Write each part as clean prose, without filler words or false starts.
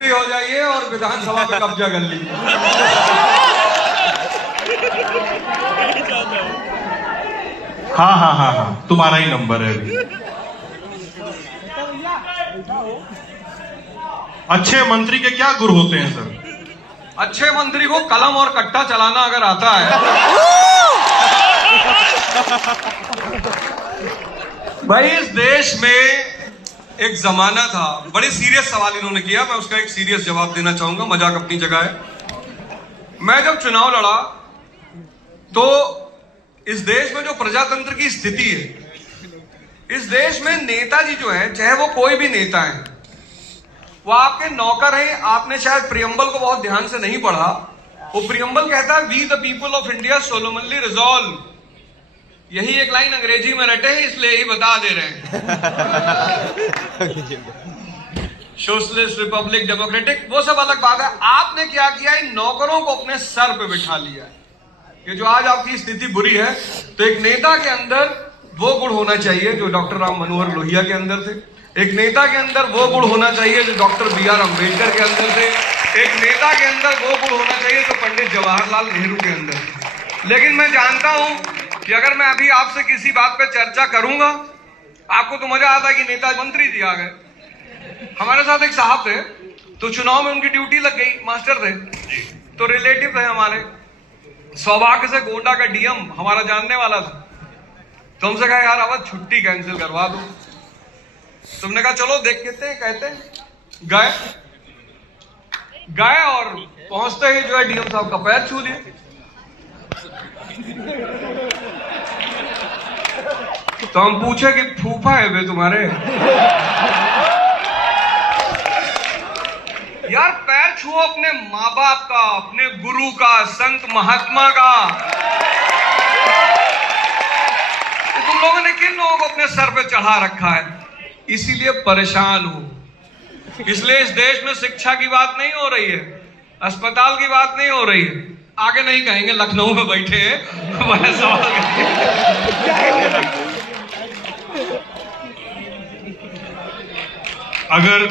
हो जाइए और विधानसभा पे कब्जा कर लीजिए। हाँ, तुम्हारा ही नंबर है अभी। अच्छे मंत्री के क्या गुर होते हैं सर? अच्छे मंत्री को कलम और कट्टा चलाना अगर आता है। भाई इस देश में एक जमाना था, बड़े सीरियस सवाल इन्होंने किया, मैं उसका एक सीरियस जवाब देना चाहूंगा, मजाक अपनी जगह है। मैं जब चुनाव लड़ा तो इस देश में जो प्रजातंत्र की स्थिति है, इस देश में नेताजी जो है, चाहे वो कोई भी नेता है, वो आपके नौकर हैं। आपने शायद प्रियम्बल को बहुत ध्यान से नहीं पढ़ा। वो प्रियम्बल कहता है we the people of India solemnly resolve. यही एक लाइन अंग्रेजी में रटे हैं, इसलिए ही बता दे रहे हैं। सोशलिस्ट, रिपब्लिक, डेमोक्रेटिक, वो सब अलग बात है। आपने क्या किया, इन नौकरों को अपने सर पे बिठा लिया है कि जो आज आपकी स्थिति बुरी है। तो एक नेता के अंदर वो गुण होना चाहिए जो डॉक्टर राम मनोहर लोहिया के अंदर थे। एक नेता के अंदर वो गुण होना चाहिए जो डॉक्टर B.R. अम्बेडकर के अंदर थे। एक नेता के अंदर वो गुण होना चाहिए जो पंडित जवाहरलाल नेहरू के अंदर थे। लेकिन मैं जानता हूं कि अगर मैं अभी आपसे किसी बात पे चर्चा करूंगा, आपको तो मजा आता है कि नेता मंत्री जी आ गए। हमारे साथ एक साहब थे, तो चुनाव में उनकी ड्यूटी लग गई, मास्टर थे, तो रिलेटिव थे हमारे। सौभाग्य से गोंडा का DM हमारा जानने वाला था, तो हमसे कहा यार अब छुट्टी कैंसिल करवा दो। तुमने कहा चलो देख लेते हैं। कहते गए और पहुंचते ही जो है DM साहब का पैर छू लिए। तो हम पूछे कि फूफा है वे तुम्हारे? यार पैर छुओ अपने माँ बाप का, अपने गुरु का, संत महात्मा का। तो तुम लोगों ने किन लोगों को अपने सर पे चढ़ा रखा है? इसीलिए परेशान हो। इसलिए इस देश में शिक्षा की बात नहीं हो रही है, अस्पताल की बात नहीं हो रही है। आगे नहीं कहेंगे, लखनऊ में बैठे हैं, बड़ा सवाल अगर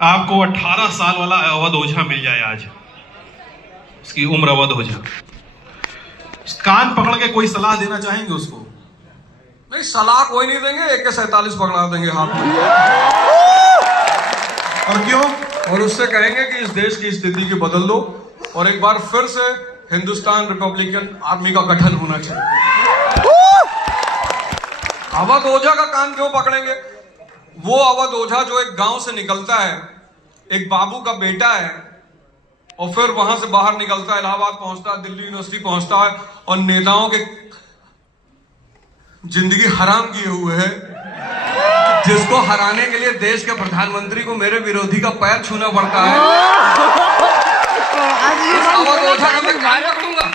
आपको 18 साल वाला अवध ओझा मिल जाए, आज उसकी उम्र अवध ओझा, कान पकड़ के कोई सलाह देना चाहेंगे उसको? नहीं, सलाह कोई नहीं देंगे, AK-47 पकड़ा देंगे हाथ में। और क्यों? और उससे कहेंगे कि इस देश की स्थिति की बदल दो और एक बार फिर से हिंदुस्तान रिपब्लिकन आर्मी का गठन होना चाहिए। अवध ओझा का कान क्यों पकड़ेंगे? वो अवध ओझा जो एक गांव से निकलता है, एक बाबू का बेटा है, और फिर वहां से बाहर निकलता है, इलाहाबाद पहुंचता है, दिल्ली यूनिवर्सिटी पहुंचता है, और नेताओं के जिंदगी हराम किए हुए है, जिसको हराने के लिए देश के प्रधानमंत्री को मेरे विरोधी का पैर छूना पड़ता है। अवध ओझा का मैं कान पकड़ूंगा,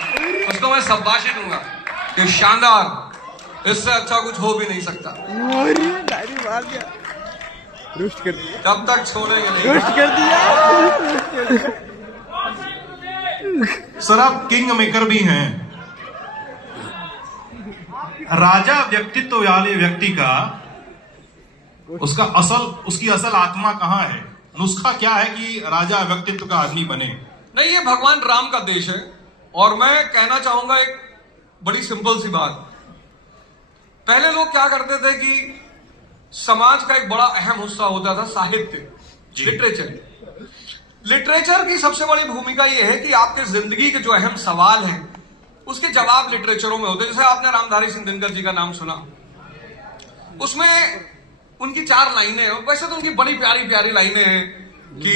उसको मैं शाबाशी दूंगा कि शानदार, इससे अच्छा कुछ हो भी नहीं सकता। रोस्ट कर दिया, जब तक छोड़ेंगे नहीं। रोस्ट कर दिया। सर आप किंग मेकर भी हैं। राजा व्यक्तित्व वाले व्यक्ति का उसकी असल आत्मा कहाँ है? नुस्खा क्या है कि राजा व्यक्तित्व का आदमी बने? नहीं, ये भगवान राम का देश है। और मैं कहना चाहूंगा एक बड़ी सिंपल सी बात। पहले लोग क्या करते थे कि समाज का एक बड़ा अहम हिस्सा होता था साहित्य, लिटरेचर। लिटरेचर की सबसे बड़ी भूमिका यह है कि आपके जिंदगी के जो अहम सवाल हैं उसके जवाब लिटरेचरों में होते हैं। जैसे आपने रामधारी सिंह दिनकर जी का नाम सुना, उसमें उनकी 4 लाइनें हैं, वैसे तो उनकी बड़ी प्यारी प्यारी लाइनें हैं कि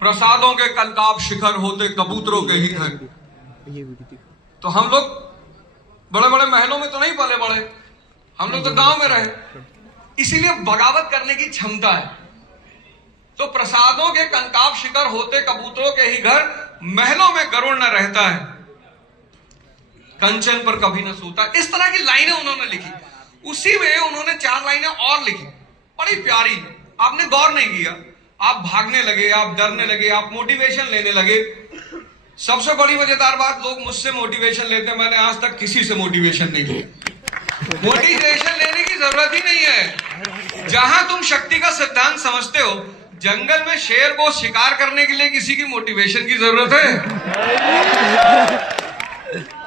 प्रसादों के कंकाब शिखर होते कबूतरों के ही घर। तो हम लोग बड़े बड़े महलों में तो नहीं पले बड़े, हम लोग तो गांव में रहे, इसीलिए बगावत करने की क्षमता है। तो प्रसादों के कंकाब शिखर होते कबूतरों के ही घर, महलों में गरुड़ न रहता है, कंचन पर कभी न सोता। इस तरह की लाइनें उन्होंने लिखी। उसी में उन्होंने 4 लाइनें और लिखी, बड़ी प्यारी। आपने गौर नहीं किया, आप भागने लगे, आप डरने लगे, आप मोटिवेशन लेने लगे। सबसे बड़ी मजेदार बात, लोग मुझसे मोटिवेशन लेते हैं, मैंने आज तक किसी से मोटिवेशन नहीं लिया। मोटिवेशन लेने की जरूरत ही नहीं है। जहां तुम शक्ति का सिद्धांत समझते हो, जंगल में शेर को शिकार करने के लिए किसी की मोटिवेशन की जरूरत है?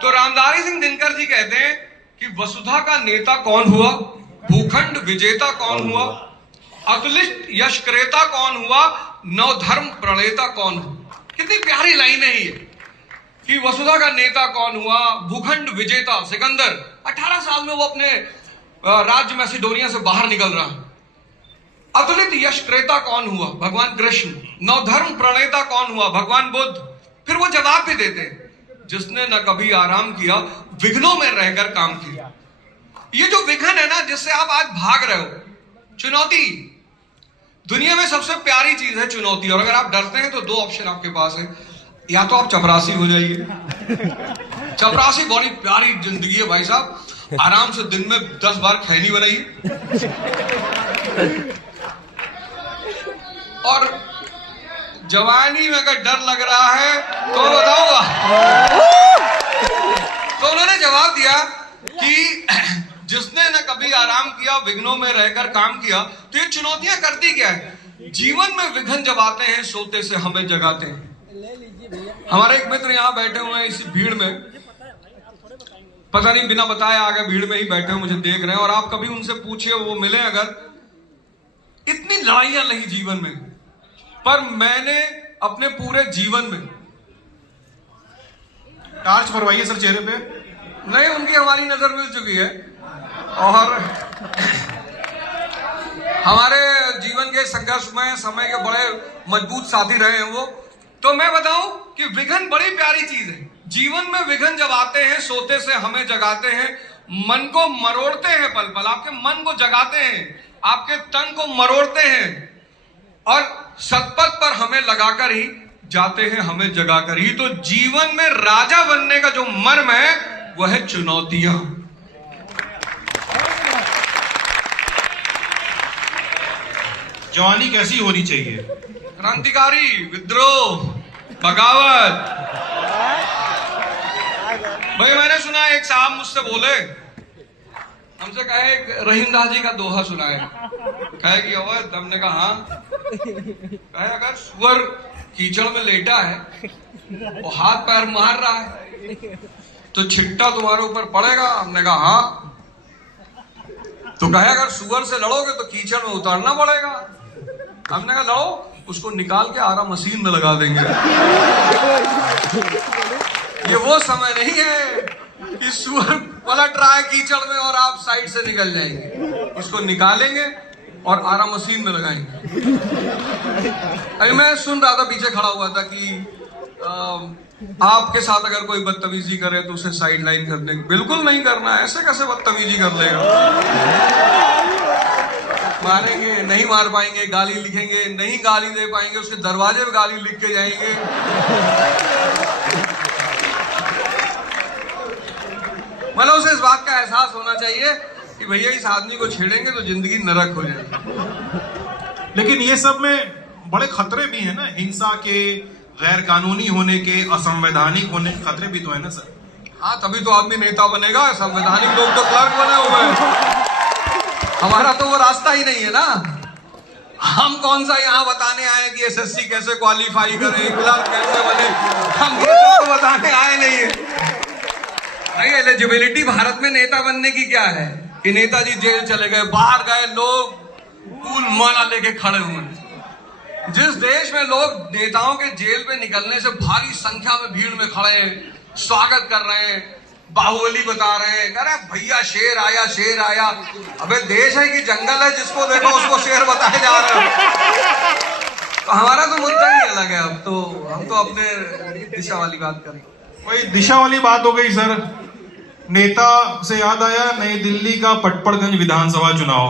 तो रामधारी सिंह दिनकर जी कहते हैं कि वसुधा का नेता कौन हुआ, भूखंड विजेता कौन हुआ, अतुलित यशक्रेता कौन हुआ, नवधर्म प्रणेता कौन हुआ। कितनी प्यारी लाइन है ये कि वसुधा का नेता कौन हुआ, भूखंड विजेता सिकंदर 18 साल में वो अपने राज्य मैसिडोनिया से बाहर निकल रहा है। अतुलित यशक्रेता कौन हुआ, भगवान कृष्ण। नवधर्म प्रणेता कौन हुआ, भगवान बुद्ध। फिर वो जवाब भी देते हैं, जिसने न कभी आराम किया, विघ्नों में रहकर काम किया। ये जो विघ्न है ना, जिससे आप आज भाग रहे हो, चुनौती, दुनिया में सबसे प्यारी चीज है चुनौती। और अगर आप डरते हैं तो दो ऑप्शन आपके पास है, या तो आप चपरासी हो जाइए। चपरासी बड़ी प्यारी जिंदगी है भाई साहब, आराम से दिन में 10 बार खैनी बनाइए। और जवानी में अगर डर लग रहा है तो बताऊंगा। तो उन्होंने जवाब दिया कि जिसने न कभी आराम किया, विघ्नों में रहकर काम किया। तो ये चुनौतियां करती क्या है? जीवन में विघ्न जब आते हैं, सोते से हमें जगाते हैं। हमारे एक मित्र यहां बैठे हुए हैं इसी भीड़ में, पता नहीं बिना बताए आ गए, भीड़ में ही बैठे हुए मुझे देख रहे हैं। और आप कभी उनसे पूछिए, वो मिले अगर, इतनी लड़ाइयां नहीं जीवन में, पर मैंने अपने पूरे जीवन में, टार्च मरवाइए सर चेहरे पे। नहीं, उनकी हमारी नजर मिल चुकी है। और हमारे जीवन के संघर्ष में समय के बड़े मजबूत साथी रहे हैं वो। तो मैं बताऊं कि विघ्न बड़ी प्यारी चीज है। जीवन में विघ्न जब आते हैं, सोते से हमें जगाते हैं, मन को मरोड़ते हैं, पल पल आपके मन को जगाते हैं, आपके तन को मरोड़ते हैं, और सतपथ पर हमें लगाकर ही जाते हैं, हमें जगाकर ही। तो जीवन में राजा बनने का जो मर्म है वह है चुनौतियां। जवानी कैसी होनी चाहिए? क्रांतिकारी, विद्रोह, बगावत। भाई मैंने सुना एक साहब मुझसे बोले, हमसे कहे, एक रहीम दास जी का दोहा सुना है, कहे कि अवध, हमने कहा हाँ, कहे अगर सुअर कीचड़ में लेटा है, वो हाथ पैर मार रहा है, तो छिट्टा तुम्हारे ऊपर पड़ेगा। हमने कहा हाँ। तो कहे अगर सुअर से लड़ोगे तो कीचड़ में उतारना पड़ेगा। हमने कहा लड़ो, उसको निकाल के आरा मशीन में लगा देंगे। ये वो समय नहीं है कि सुअर पलट रहा है कीचड़ में और आप साइड से निकल जाएंगे। उसको निकालेंगे और आरा मशीन में लगाएंगे। अभी मैं सुन रहा था, पीछे खड़ा हुआ था कि आपके साथ अगर कोई बदतमीजी करे तो उसे साइड लाइन कर देंगे। बिल्कुल नहीं करना, ऐसे कैसे बदतमीजी कर लेगा? मारेंगे नहीं, मार पाएंगे, गाली लिखेंगे नहीं, गाली दे पाएंगे, उसके दरवाजे पे गाली लिख के जाएंगे। मतलब उसे इस बात का एहसास होना चाहिए कि भैया इस आदमी को छेड़ेंगे तो जिंदगी नरक हो जाएगी। लेकिन ये सब में बड़े खतरे भी हैं ना, हिंसा के, गैर कानूनी होने के, असंवैधानिक होने के खतरे भी तो है ना सर? हाँ, तभी तो आदमी नेता बनेगा। संवैधानिक लोग तो क्लर्क बने हुए हैं। हमारा तो वो रास्ता ही नहीं है ना। हम कौन सा यहाँ बताने आए कि एसएससी कैसे क्वालिफाई करें, क्लर्क कैसे बने, हम ये तो बताने आए नहीं है। नहीं, एलिजिबिलिटी भारत में नेता बनने की क्या है कि नेताजी जेल चले गए, बाहर गए, लोग फूल माला लेके खड़े हुए। जिस देश में लोग नेताओं के जेल पे निकलने से भारी संख्या में भीड़ में खड़े हैं, स्वागत कर रहे हैं, बाहुबली बता रहे हैं, कह रहे हैं भैया शेर आया, शेर आया। अबे देश है कि जंगल है, जिसको देखो उसको शेर बताए जा रहे हैं। तो हमारा तो मुद्दा ही अलग है। अब तो हम तो अपने दिशा वाली बात करें। वही दिशा वाली बात हो गई सर। नेता से याद आया नई दिल्ली का पटपड़गंज विधानसभा चुनाव।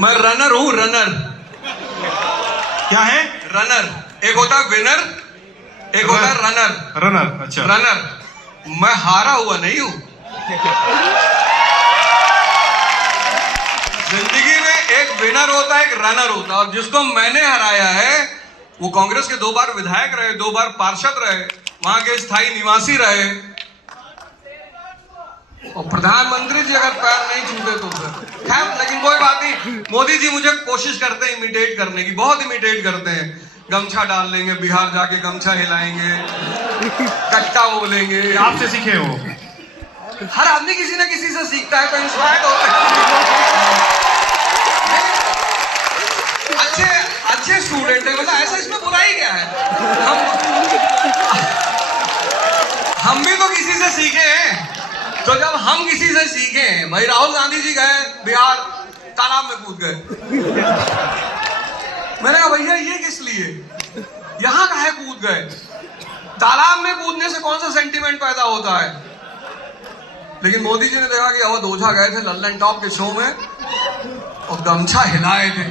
मैं रनर हूं, रनर। क्या है? रनर। एक होता है विनर, एक होता है रनर। रनर, अच्छा। रनर। मैं हारा हुआ नहीं हूं। जिंदगी में एक विनर होता है, एक रनर होता है। और जिसको मैंने हराया है वो कांग्रेस के 2 बार विधायक रहे, 2 बार पार्षद रहे, वहां के स्थायी निवासी रहे। और प्रधानमंत्री जी अगर पैर नहीं छूते तो फिर खैर, लेकिन कोई बात नहीं। मोदी जी मुझे कोशिश करते हैं इमिटेट करने की, बहुत इमिटेट करते हैं। गमछा डाल लेंगे, बिहार जाके गमछा हिलाएंगे, कट्टा बोलेंगे। आपसे सीखे हो? हर आदमी किसी न किसी से सीखता है, तो इंस्पायर्ड होता है। अच्छे स्टूडेंट है, मतलब ऐसा इसमें बुराई क्या है? हम भी तो किसी से सीखे हैं। तो जब हम किसी से सीखे, भाई राहुल गांधी जी गए बिहार, तालाब में कूद गए। मैंने कहा भैया ये किस लिए, यहां काहे कूद गए? तालाब में कूदने से कौन सा सेंटीमेंट पैदा होता है? लेकिन मोदी जी ने देखा कि अवध ओझा गए थे लल्लन टॉप के शो में और गमछा हिलाए थे।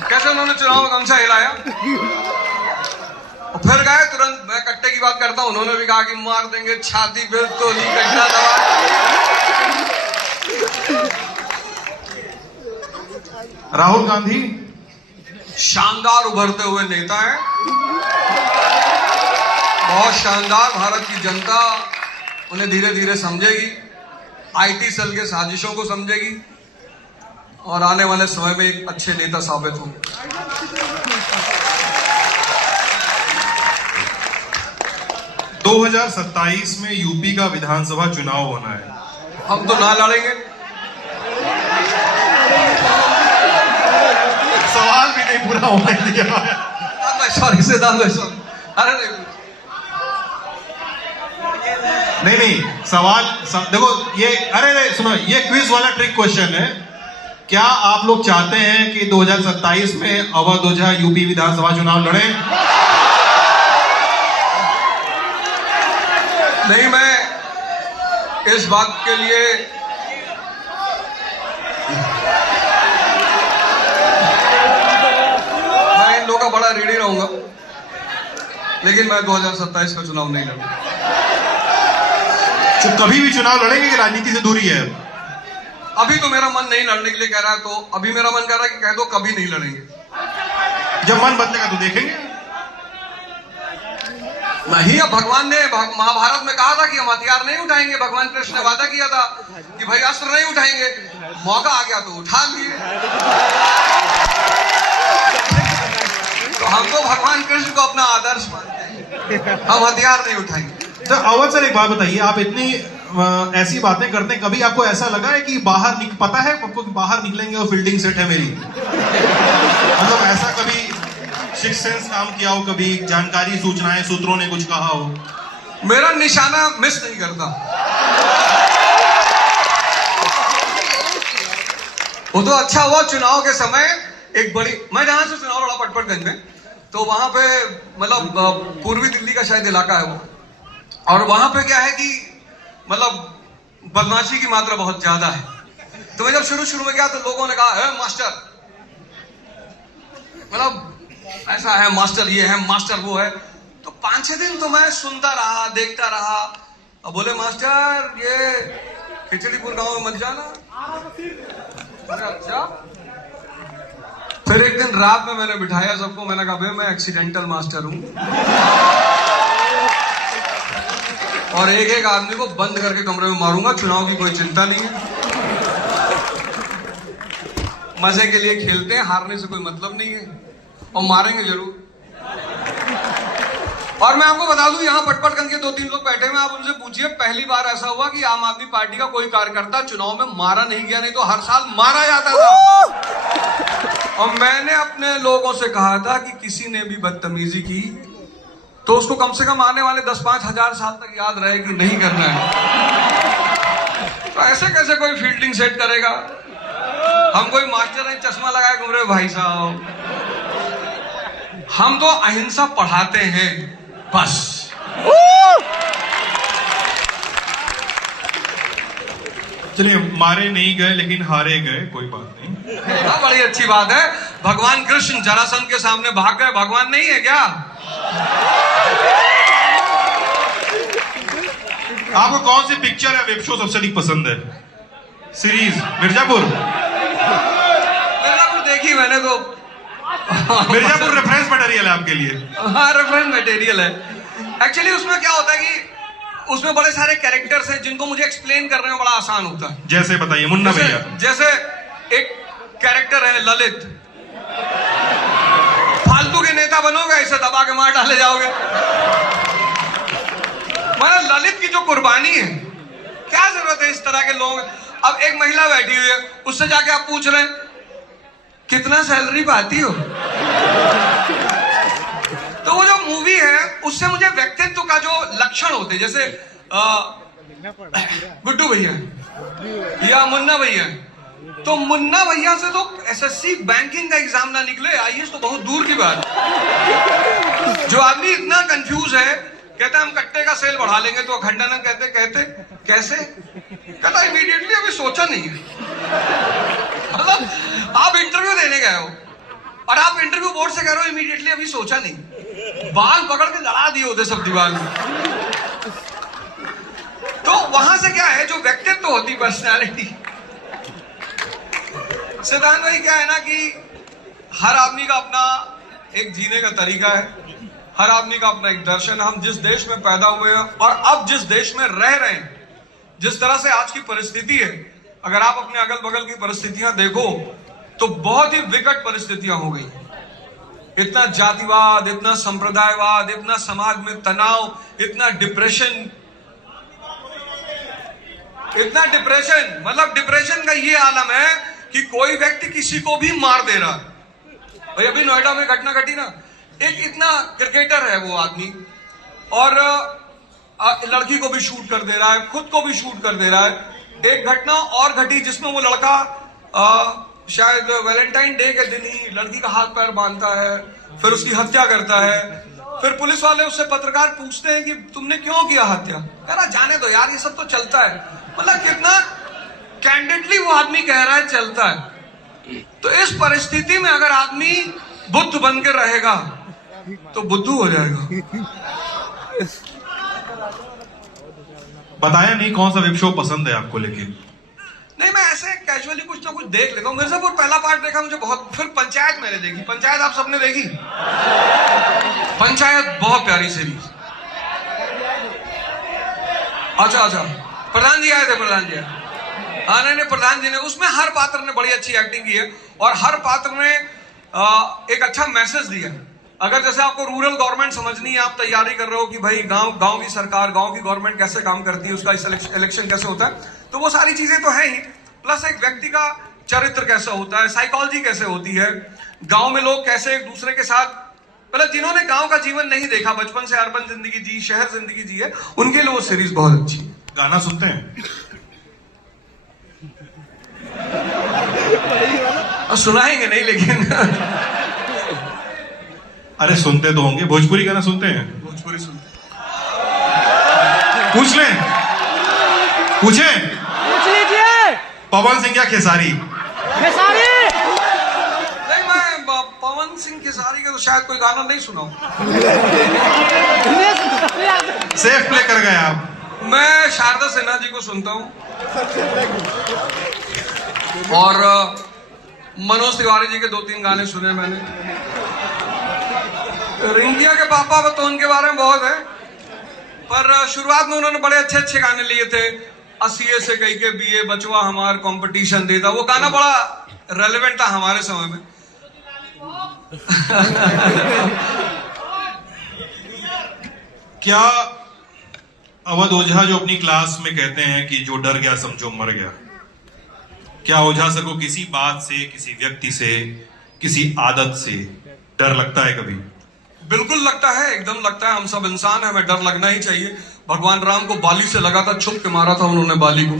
कैसे उन्होंने चुनाव में गमछा हिलाया? और फिर गए तुरंत, मैं कट्टे की बात करता हूं, उन्होंने भी कहा कि मार देंगे छाती पे तो ही कट्टा दबा। राहुल गांधी शानदार उभरते हुए नेता हैं, बहुत शानदार। भारत की जनता उन्हें धीरे धीरे समझेगी, आईटी सेल के साजिशों को समझेगी और आने वाले समय में एक अच्छे नेता साबित होंगे। 2027 में यूपी का विधानसभा चुनाव होना है। हम तो ना लड़ेंगे। सवाल भी नहीं पूरा होने दिया। सॉरी से अरे नहीं, देखो ये, अरे सुनो, ये क्विज वाला ट्रिक क्वेश्चन है। क्या आप लोग चाहते हैं कि 2027 में अवध ओझा यूपी विधानसभा चुनाव लड़े? नहीं, मैं इस बात के लिए मैं इन लोगों का बड़ा रीढ़ी रहूंगा, लेकिन मैं 2027 का चुनाव नहीं लड़ूंगा। तो कभी भी चुनाव लड़ेंगे कि राजनीति से दूरी है? अभी तो मेरा मन नहीं लड़ने के लिए कह रहा है, तो अभी मेरा मन कह रहा है कि कह दो कभी नहीं लड़ेंगे। जब मन बदलेगा तो देखेंगे। नहीं, अब भगवान ने महाभारत में कहा था कि हम हथियार नहीं उठाएंगे। भगवान कृष्ण ने वादा किया था कि भाई अस्त्र नहीं उठाएंगे। मौका आ गया तो उठा लिए। तो हम तो भगवान कृष्ण को अपना आदर्श मानते हैं, हम हथियार नहीं उठाएंगे। तो अवध सर, एक बात बताइए, आप इतनी ऐसी बातें करते हैं, कभी आपको ऐसा लगा है कि पता है आपको कि बाहर निकलेंगे और फील्डिंग सेट है मेरी? मतलब ऐसा कभी सिक्स सेंस काम किया हो, कभी जानकारी, सूचनाएं, सूत्रों ने कुछ कहा हो? मेरा निशाना मिस नहीं करता। वो तो अच्छा हुआ चुनाव के समय एक बड़ी, मैं जहां से चुनाव लड़ा पटपटगंज में, तो वहां पे मतलब पूर्वी दिल्ली का शायद इलाका है वो, और वहां पे क्या है कि मतलब बदमाशी की मात्रा बहुत ज्यादा है। तो मैं जब शुरू में गया तो लोगों ने कहा है मास्टर, मतलब ऐसा है मास्टर, ये है मास्टर, वो है। तो 5-6 दिन तो मैं सुनता रहा, देखता रहा, और बोले मास्टर ये खिचड़ीपुर गांव में मत जाना। अच्छा। फिर एक दिन रात में मैंने बिठाया सबको, मैंने कहा भाई मैं एक्सीडेंटल मास्टर हूं, और एक आदमी को बंद करके कमरे में मारूंगा, चुनाव की कोई चिंता नहीं है। मजे के लिए खेलते हैं, हारने से कोई मतलब नहीं है, और मारेंगे जरूर। और मैं आपको बता दूं, यहाँ पटपटगंज के 2-3 लोग बैठे हुए, आप उनसे पूछिए पहली बार ऐसा हुआ कि आम आदमी पार्टी का कोई कार्यकर्ता चुनाव में मारा नहीं गया, नहीं तो हर साल मारा जाता था। और मैंने अपने लोगों से कहा था कि किसी ने भी बदतमीजी की तो उसको कम से कम आने वाले 10-5 हजार साल तक याद रहे कि नहीं करना है। तो ऐसे कैसे कोई फील्डिंग सेट करेगा? हम कोई मास्टर नहीं चश्मा लगाए घूम रहे भाई साहब। हम तो अहिंसा पढ़ाते हैं बस। चलिए, मारे नहीं गए लेकिन हारे गए, कोई बात नहीं। हाँ, बड़ी अच्छी बात है। भगवान कृष्ण जरासंध के सामने भाग गए, भगवान नहीं है क्या? आपको कौन सी पिक्चर या वेब शो सबसे अधिक पसंद है? सीरीज मिर्जापुर? मिर्जापुर देखी मैंने तो। मिर्जापुर रेफरेंस मटेरियल है आपके लिए? हाँ, रेफरेंस मटेरियल है। एक्चुअली उसमें क्या होता है कि उसमें बड़े सारे कैरेक्टर्स हैं जिनको मुझे एक्सप्लेन करने में बड़ा आसान होता है। जैसे बताइए मुन्ना भैया। जैसे एक कैरेक्टर है ललित, फालतू के नेता बनोगे, ऐसे दबा के मार डाले जाओगे। मतलब ललित की जो कुर्बानी है, क्या जरूरत है इस तरह के लोग। अब एक महिला बैठी हुई है, उससे जाके आप पूछ रहे हैं कितना सैलरी पाती हो। तो वो जो मूवी है उससे मुझे व्यक्तित्व का जो लक्षण होते हैं, जैसे गुड्डू भैया या मुन्ना भैया, तो मुन्ना भैया से तो एसएससी बैंकिंग का एग्जाम ना निकले, आईएएस तो बहुत दूर की बात। जो आदमी इतना कंफ्यूज है, कहता है हम कट्टे का सेल बढ़ा लेंगे, तो खंडन कहते कैसे, कहता इमीडिएटली अभी सोचा नहीं है। मतलब आप इंटरव्यू देने गए हो और आप इंटरव्यू बोर्ड से कह रहे हो इमीडिएटली अभी सोचा नहीं, बाल पकड़ के लड़ा दिए होते सब दीवार में। तो वहां से क्या है, जो व्यक्तित्व होती, पर्सनालिटी। सिद्धांत भाई क्या है ना कि हर आदमी का अपना एक जीने का तरीका है, हर आदमी का अपना एक दर्शन। हम जिस देश में पैदा हुए हैं और अब जिस देश में रह रहे हैं, जिस तरह से आज की परिस्थिति है, अगर आप अपने अगल बगल की परिस्थितियां देखो तो बहुत ही विकट परिस्थितियां हो गई। इतना जातिवाद, इतना संप्रदायवाद, इतना समाज में तनाव, इतना डिप्रेशन, मतलब डिप्रेशन का ये आलम है कि कोई व्यक्ति किसी को भी मार दे रहा है। भाई अभी नोएडा में घटना घटी ना, एक इतना क्रिकेटर है वो आदमी, और लड़की को भी शूट कर दे रहा है, खुद को भी शूट कर दे रहा है। एक घटना और घटी जिसमें वो लड़का शायद वैलेंटाइन डे के दिन ही लड़की का हाथ पैर बांधता है, फिर उसकी हत्या करता है। फिर पुलिस वाले उससे, पत्रकार पूछते हैं कि तुमने क्यों किया हत्या, कह रहा जाने दो यार, ये सब तो चलता है। मतलब कितना कैंडिडली वो आदमी कह रहा है चलता है। तो इस परिस्थिति में अगर आदमी बुद्ध बन के रहेगा तो बुद्धू हो जाएगा। बताया नहीं कौन सा वेब शो पसंद है आपको, लेकिन नहीं, मैं ऐसे कैजुअली कुछ ना कुछ देख लेता हूँ। मिर्जापुर पहला पार्ट देखा मुझे बहुत, फिर पंचायत मैंने देखी। पंचायत आप सबने देखी? पंचायत बहुत प्यारी सीरीज। अच्छा, प्रधान जी आए थे, प्रधान जी हाँ, नहीं, प्रधान जी ने, उसमें हर पात्र ने बड़ी अच्छी एक्टिंग की है और हर पात्र ने एक अच्छा मैसेज दिया। अगर जैसे आपको रूरल गवर्नमेंट समझनी है, आप तैयारी कर रहे हो कि भाई गांव की सरकार, गांव की गवर्नमेंट कैसे काम करती है, उसका इलेक्शन कैसे होता है, तो वो सारी चीजें तो है ही। प्लस एक व्यक्ति का चरित्र कैसा होता है, साइकोलॉजी कैसे होती है, गांव में लोग कैसे एक दूसरे के साथ, मतलब जिन्होंने गांव का जीवन नहीं देखा, बचपन से अर्बन जिंदगी जी, शहर जिंदगी जी है, उनके लिए वो सीरीज बहुत अच्छी है। गाना सुनते हैं? सुनाएंगे नहीं लेकिन अरे सुनते तो होंगे, भोजपुरी गाना सुनते हैं? भोजपुरी सुनते। पूछ लें, पूछे? पूछ लीजिए। पवन सिंह या खेसारी? खेसारी। नहीं, मैं पवन सिंह खेसारी का तो शायद कोई गाना नहीं सुना। सेफ प्ले कर गए आप। मैं शारदा सिन्हा जी को सुनता हूँ और मनोज तिवारी जी के 2-3 गाने सुने मैंने। रिंकिया के पापा तो उनके बारे में बहुत है, पर शुरुआत में उन्होंने बड़े अच्छे अच्छे गाने लिए थे। 80 से कई के बीए बचवा हमार कंपटीशन देता, वो गाना बड़ा रेलेवेंट था हमारे समय में। क्या अवध ओझा जो अपनी क्लास में कहते हैं कि जो डर गया समझो मर गया, क्या ओझा सर को किसी बात से, किसी व्यक्ति से, किसी आदत से डर लगता है कभी? बिल्कुल लगता है, एकदम लगता है। हम सब इंसान हैं, हमें डर लगना ही चाहिए। भगवान राम को बाली से लगा था, छुप के मारा था उन्होंने बाली को।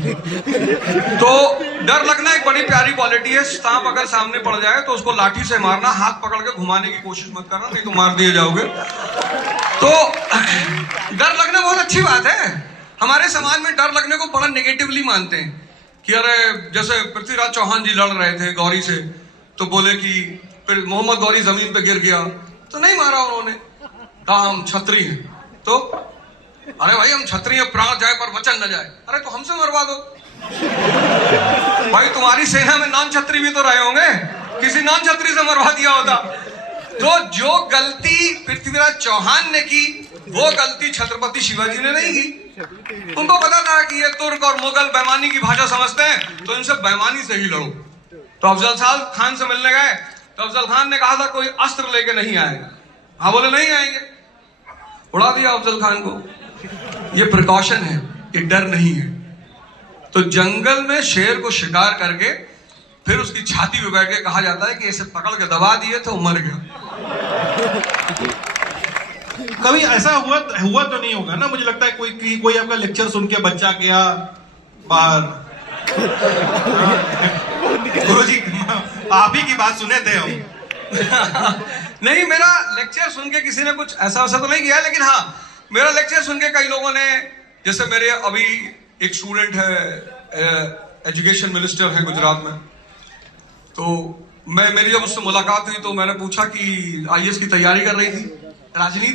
तो डर लगना एक बड़ी प्यारी क्वालिटी है। सांप अगर सामने पड़ जाए तो उसको लाठी से मारना, हाथ पकड़ के घुमाने की कोशिश मत करना, नहीं तो मार दिए जाओगे। तो डर लगना बहुत अच्छी बात है। हमारे समाज में डर लगने को बड़ा नेगेटिवली मानते हैं कि अरे जैसे पृथ्वीराज चौहान जी लड़ रहे थे गौरी से, तो बोले कि फिर मोहम्मद गौरी जमीन पे गिर गया तो नहीं मारा उन्होंने, कहा हम छत्री हैं। तो अरे भाई हम छत्री हैं, प्राण जाए पर वचन न जाए। अरे तो हमसे मरवा दो भाई, तुम्हारी सेना में नॉन छत्री भी तो रहे होंगे, किसी नॉन छत्री से मरवा दिया होता। तो जो गलती पृथ्वीराज चौहान ने की, वो गलती छत्रपति शिवाजी ने नहीं की। उनको पता था कि ये तुर्क और मुगल बेईमानी की भाषा समझते हैं, तो इनसे बेईमानी से ही लड़ो। तो अफजल खान से मिलने गए, तो अफजल खान ने कहा था कोई अस्त्र लेके नहीं आएगा। हाँ बोले नहीं आएंगे, उड़ा दिया अफजल खान को। ये प्रिकॉशन है, ये डर नहीं है। तो जंगल में शेर को शिकार करके फिर उसकी छाती पे बैठ के कहा जाता है कि इसे पकड़ के दबा दिए तो मर गया। कभी ऐसा हुआ तो नहीं होगा ना, मुझे लगता है कोई आपका लेक्चर सुन के बच्चा गया बाहर। गुरुजी आप ही की बात सुने थे हम। नहीं, मेरा लेक्चर सुन के किसी ने कुछ ऐसा तो नहीं किया, लेकिन हाँ मेरा लेक्चर सुन के कई लोगों ने, जैसे मेरे अभी एक स्टूडेंट है, एजुकेशन मिनिस्टर है गुजरात में, तो मेरी जब उससे मुलाकात हुई तो मैंने पूछा कि आईएएस की तैयारी कर रही थी, राजनीति